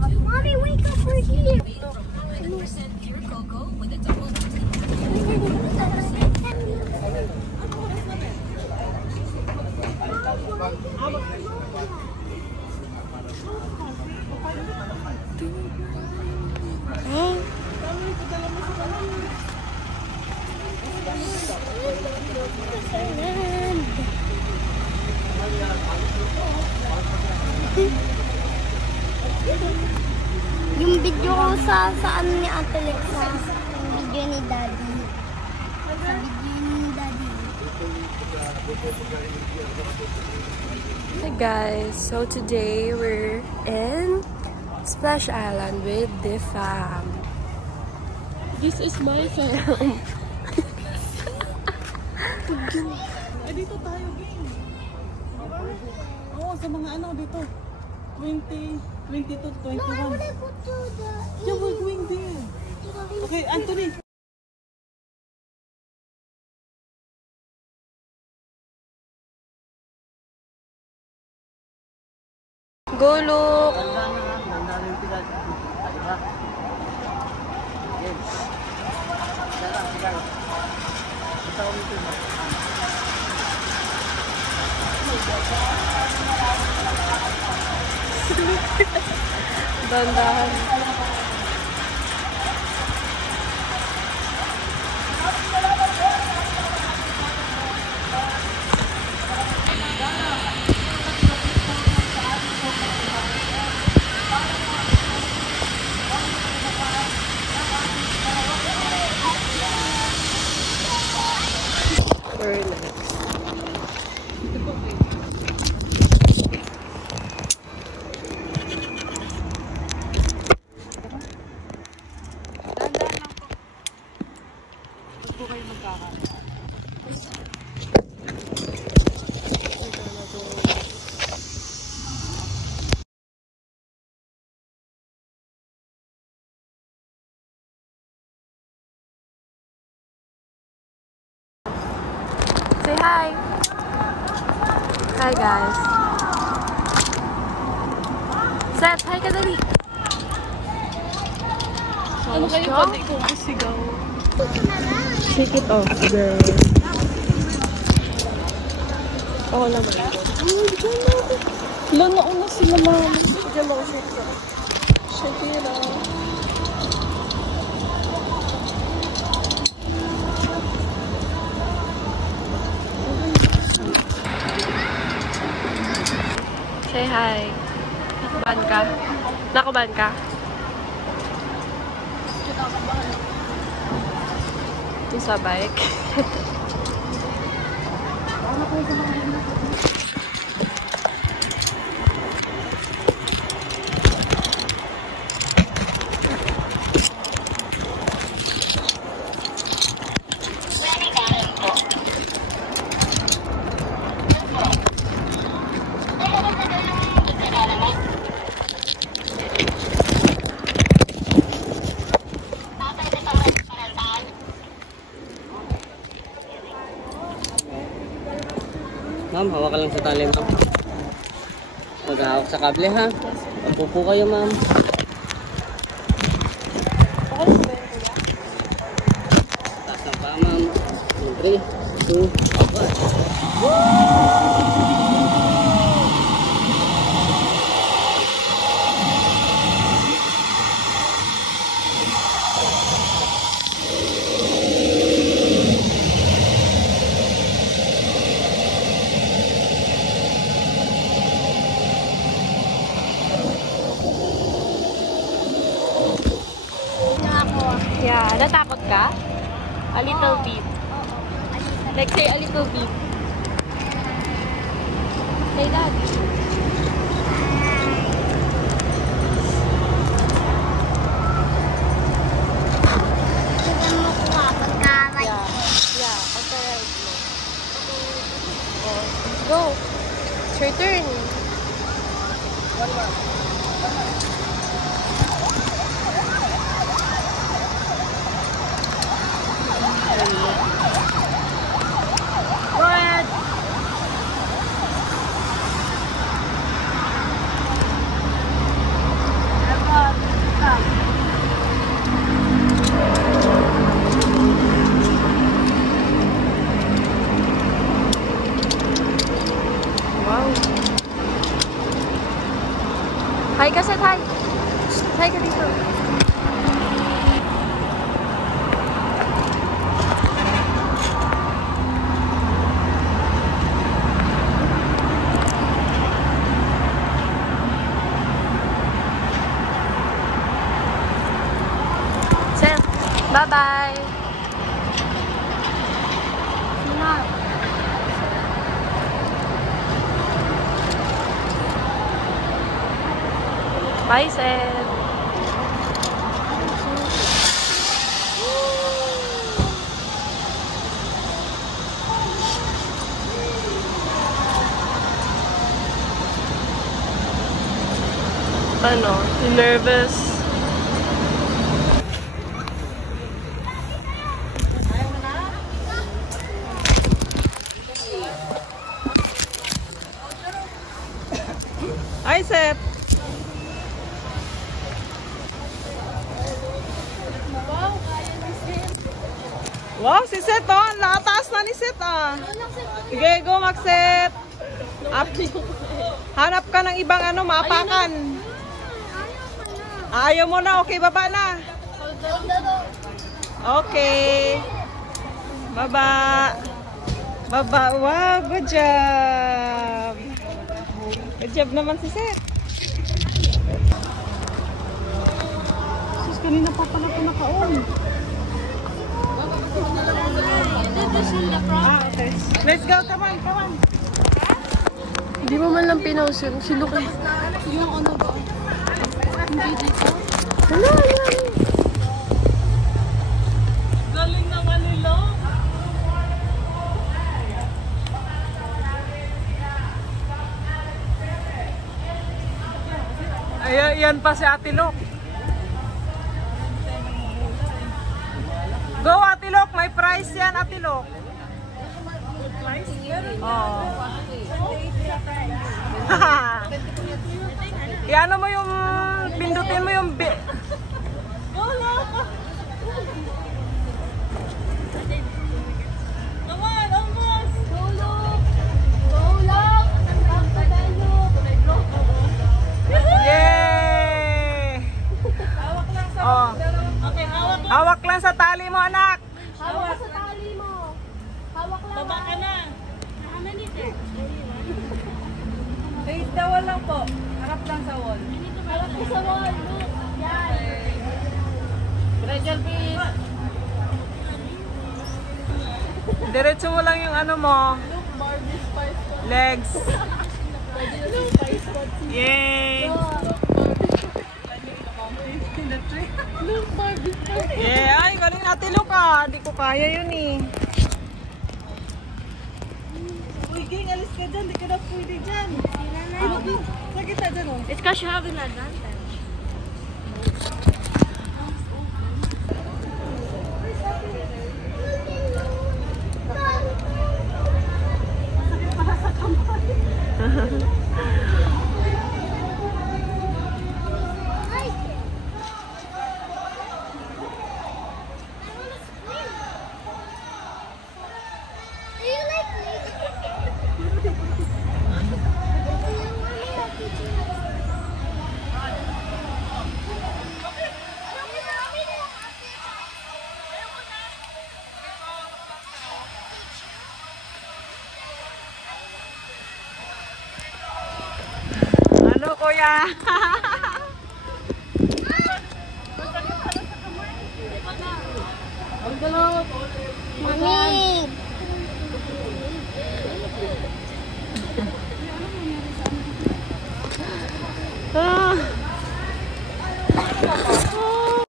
Mommy, wake up, we're here. Yung video ko sa ano ni Ate Lexa, yung video ni Daddy. Sa video ni Daddy. Hey guys, so today we're in Splash Island with the fam. This is my fam. Dito tayo, game. Oo, sa mga ano dito. 20, 22, 21. Yeah, we're going there. Okay, Anthony. Go look! Dandahan. Very nice. Say hi! Hi guys! Seth, hi ka dali! Ano kayo pati ko sigaw? Shake it off, girl. Ako naman ito. Wala na una sila mama. Diyan mo shake it off. Shake it off. Say hi. Nakabahan ka? Nakabahan ka? Yung sa bike. Ma'am, hawak ka lang sa tali, ma'am. Maghahawak sa kable, ha? Upo kayo, ma'am. Taas na pa, ma'am. 3, 2, 1. Yeah, natakot ka? A little bit. Like say a little bit. Say that. Yeah, pagka-right mo. Let's go. It's your turn. Go ahead. Hi ka, Seth. Hi. Hi ka dito. Seth, bye-bye. Bye, Seth. Ano? Nervous? Hi, Seth. Wow, si Seth, oh. Ang lataas na ni Seth, ah. Sige, go, mag-set. Hanap ka ng ibang ano, maapakan. Ayaw mo na. Okay, baba na. Okay. Baba. Baba. Wow, good job. Good job naman si Seth. Sus, kanina pa pala ito naka-on. Ah, okay. Let's go, come on, come on. Hindi mo man lang pinost yun. Si Luke. Yung ano ba? Hindi dito. Wala, wala. Galing naman nila. Ayan, yan pa si Ate Lok. Go, Ate Lok. May price yan, Ate Lok. Oh. Iano mo yung pindutin mo yung Come on, almost. Yay! Hawak lang sa Okay, hawak lang sa tali mo, anak. Hawak sa tali mo. Hawak lang. Baba ka na. Face the wall lang po. Harap lang sa wall. Hawak ka sa wall. Look. Yan. Pressure please. Diretso mo lang yung ano mo. Legs. Yay! Yeah, ay galing natin Luka. Hindi ko kaya yun eh. Uy, Ging, alis ka dyan. Di ka na pwede dyan. Sa kita dyan, oh. It's because you have an advantage. Ano kuya?